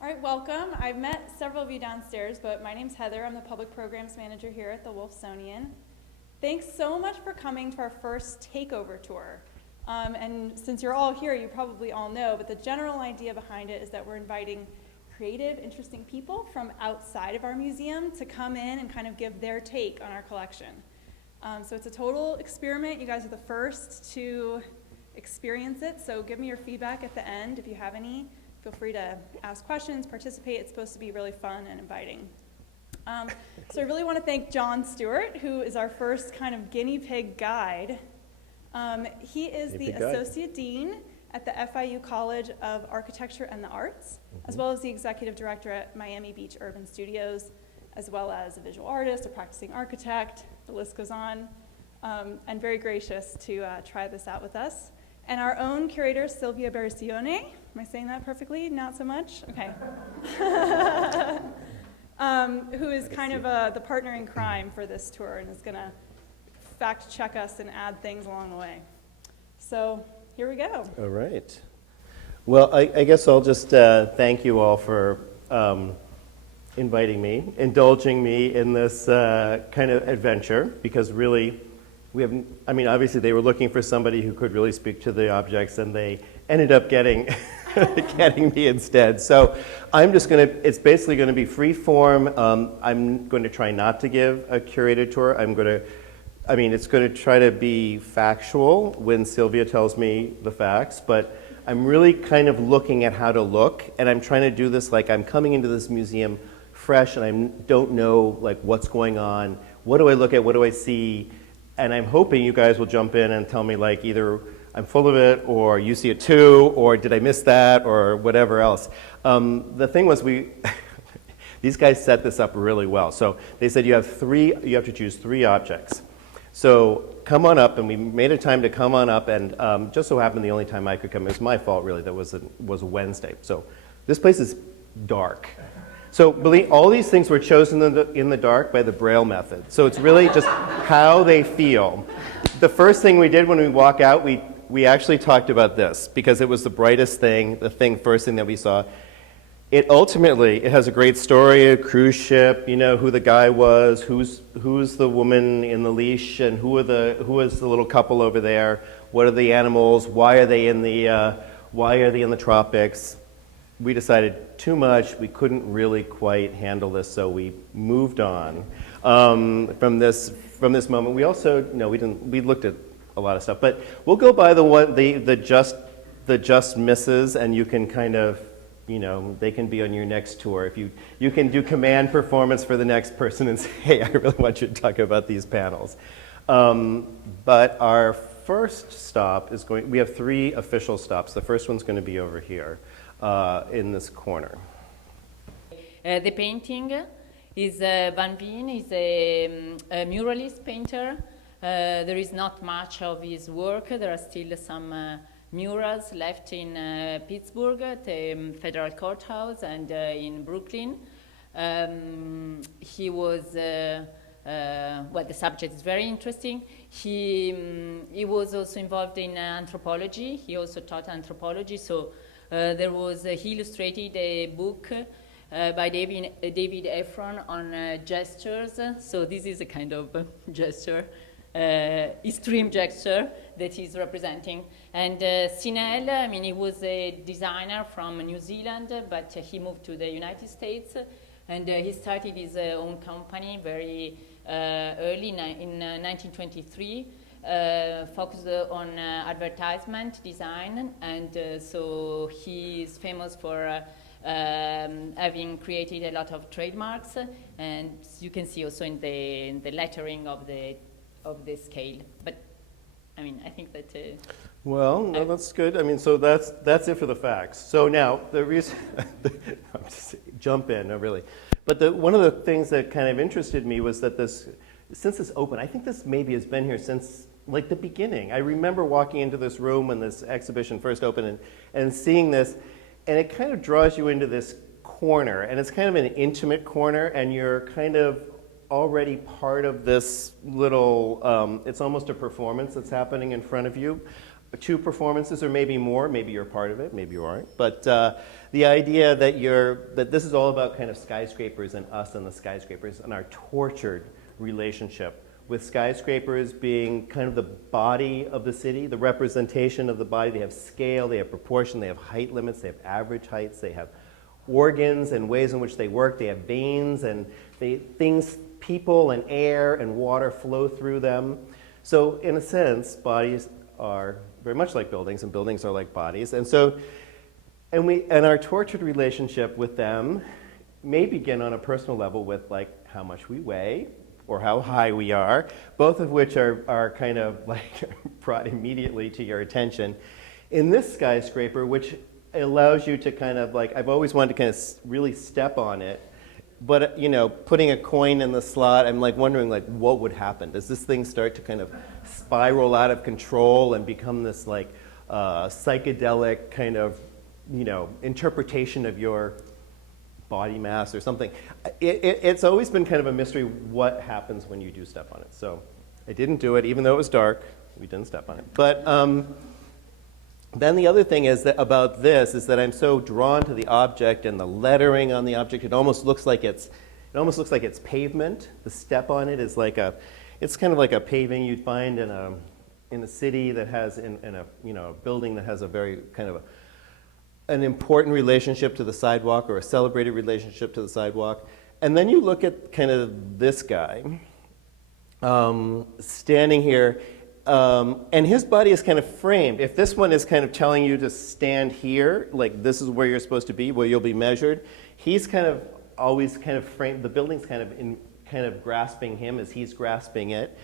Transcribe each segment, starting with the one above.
All right, welcome. I've met several of you downstairs, but my name's Heather. I'm the Public Programs Manager here at the Wolfsonian. Thanks so much for coming to our first Takeover Tour. And since you're all here, you probably all know, but the general idea behind it is that we're inviting creative, interesting people from outside of our museum to come in and kind of give their take on our collection. So it's a total experiment. You guys are the first to experience it, so give me your feedback at the end if you have any. Feel free to ask questions, participate. It's supposed to be really fun and inviting. So I really want to thank John Stuart, who is our first kind of guinea pig guide. He is the Associate Dean at the FIU College of Architecture and the Arts, as well as the Executive Director at Miami Beach Urban Studios, as well as a visual artist, a practicing architect, the list goes on, and very gracious to try this out with us. And our own curator, Silvia Bercione. Am I saying that perfectly? Not so much? Okay. Who is kind of the partner in crime for this tour and is going to fact check us and add things along the way. So here we go. All right. Well, I guess I'll just thank you all for inviting me, indulging me in this kind of adventure, because really, obviously they were looking for somebody who could really speak to the objects, and they ended up getting getting me instead. So I'm just it's basically going to be free form. I'm going to try not to give a curated tour. It's going to try to be factual when Sylvia tells me the facts, but I'm really kind of looking at how to look, and I'm trying to do this like I'm coming into this museum fresh, and I don't know like what's going on. What do I look at? What do I see? And I'm hoping you guys will jump in and tell me like either I'm full of it, or you see it too, or did I miss that, or whatever else. The thing was these guys set this up really well. So they said you have to choose 3 objects. So come on up, and we made a time to come on up, and just so happened the only time I could come, it was my fault really, that was a Wednesday. So this place is dark. So believe all these things were chosen in the dark by the Braille method. So it's really just how they feel. The first thing we did when we walk out, we actually talked about this because it was the brightest thing, first thing that we saw. It has a great story, a cruise ship, who the guy was, who's the woman in the leash, and who is the little couple over there, what are the animals, why are they in the tropics. We decided too much, we couldn't really quite handle this, so we moved on from this moment. We also, we looked at a lot of stuff, but we'll go by the just misses, and you can kind of, they can be on your next tour. If you can do command performance for the next person and say, hey, I really want you to talk about these panels. But our first stop we have 3 official stops. The first one's going to be over here. In this corner. The painting is Van Veen. He's a muralist painter. There is not much of his work. There are still some murals left in Pittsburgh at the Federal Courthouse and in Brooklyn. He was, the subject is very interesting. He was also involved in anthropology. He also taught anthropology, so he illustrated a book by David Efron on gestures. So this is a kind of gesture, extreme gesture that he's representing. And Sinel, he was a designer from New Zealand, but he moved to the United States, and he started his own company very early in 1923. Focused on advertisement design, and so he is famous for having created a lot of trademarks, and you can see also in the lettering of the scale. But I think that. Well, no, that's good. So that's it for the facts. So now the reason I'm just jump in, no, really. But one of the things that kind of interested me was that since it's open, I think this maybe has been here since like the beginning. I remember walking into this room when this exhibition first opened and seeing this, and it kind of draws you into this corner, and it's kind of an intimate corner, and you're kind of already part of this little, it's almost a performance that's happening in front of you. two performances or maybe more. Maybe you're part of it, maybe you aren't. But the idea that this is all about kind of skyscrapers and us and the skyscrapers and our tortured relationship with skyscrapers being kind of the body of the city, the representation of the body. They have scale, they have proportion, they have height limits, they have average heights, they have organs and ways in which they work, they have veins and people and air and water flow through them. So in a sense, bodies are very much like buildings, and buildings are like bodies. And so, and our tortured relationship with them may begin on a personal level with like how much we weigh or how high we are, both of which are kind of like brought immediately to your attention. In this skyscraper, which allows you to kind of like, I've always wanted to kind of really step on it, but you know, putting a coin in the slot, I'm like wondering like what would happen? Does this thing start to kind of spiral out of control and become this like psychedelic kind of, you know, interpretation of your body mass or something? It's always been kind of a mystery what happens when you do step on it. So I didn't do it, even though it was dark. We didn't step on it. But then the other thing is that about this is that I'm so drawn to the object and the lettering on the object. It almost looks like it's pavement. The step on it is like it's kind of like a paving you'd find in a city that has in a, you know, a building that has a very kind of an important relationship to the sidewalk or a celebrated relationship to the sidewalk. And then you look at kind of this guy standing here, and his body is kind of framed. If this one is kind of telling you to stand here, like this is where you're supposed to be, where you'll be measured, he's kind of always kind of framed, the building's kind of grasping him as he's grasping it.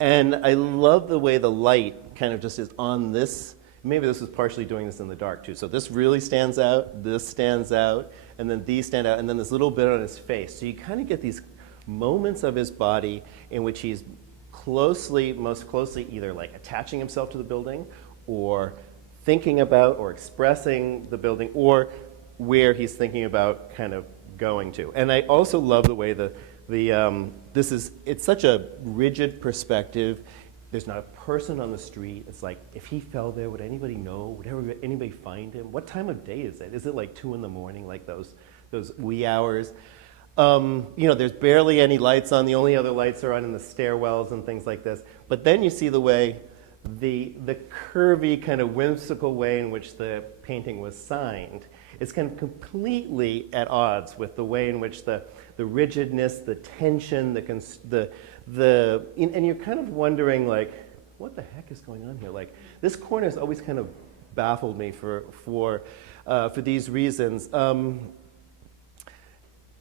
And I love the way the light kind of just is on this. Maybe this is partially doing this in the dark too. So this really stands out, this stands out, and then these stand out, and then this little bit on his face. So you kind of get these moments of his body in which he's most closely either like attaching himself to the building or thinking about or expressing the building or where he's thinking about kind of going to. And I also love the way it's such a rigid perspective. There's not a person on the street. It's like, if he fell there, would anybody know? Would anybody find him? What time of day is it? Is it like 2 in the morning, like those wee hours? You know, there's barely any lights on. The only other lights are on in the stairwells and things like this. But then you see the way, the curvy, kind of whimsical way in which the painting was signed. It's kind of completely at odds with the way in which the rigidness, the tension, and you're kind of wondering, like, what the heck is going on here? Like, this corner has always kind of baffled me for these reasons.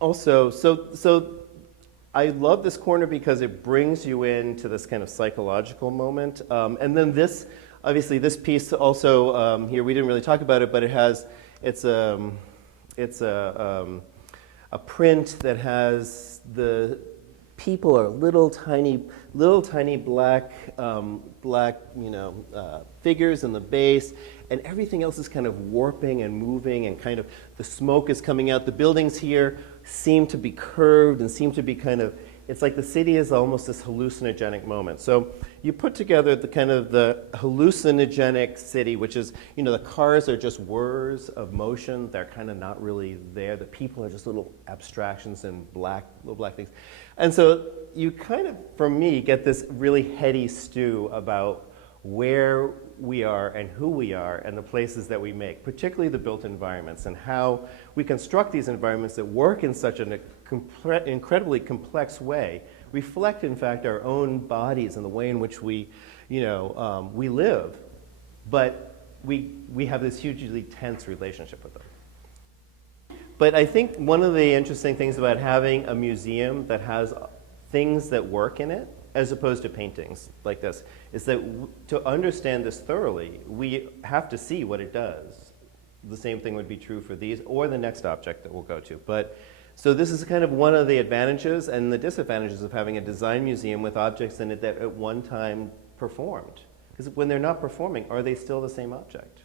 Also, so I love this corner because it brings you into this kind of psychological moment. And then this, obviously, this piece also here, we didn't really talk about it, but it's a print that has the people are little tiny black figures in the base, and everything else is kind of warping and moving, and kind of the smoke is coming out. The buildings here seem to be curved and seem to be kind of, it's like the city is almost this hallucinogenic moment. So you put together the kind of the hallucinogenic city, which is, you know, the cars are just whirs of motion. They're kind of not really there. The people are just little abstractions and little black things. And so you kind of, for me, get this really heady stew about where we are and who we are and the places that we make, particularly the built environments, and how we construct these environments that work in such an incredibly complex way, reflect, in fact, our own bodies and the way in which we live, but we have this hugely tense relationship with them. But I think one of the interesting things about having a museum that has things that work in it, as opposed to paintings like this, is that to understand this thoroughly, we have to see what it does. The same thing would be true for these or the next object that we'll go to. But so this is kind of one of the advantages and the disadvantages of having a design museum with objects in it that at one time performed. Because when they're not performing, are they still the same object?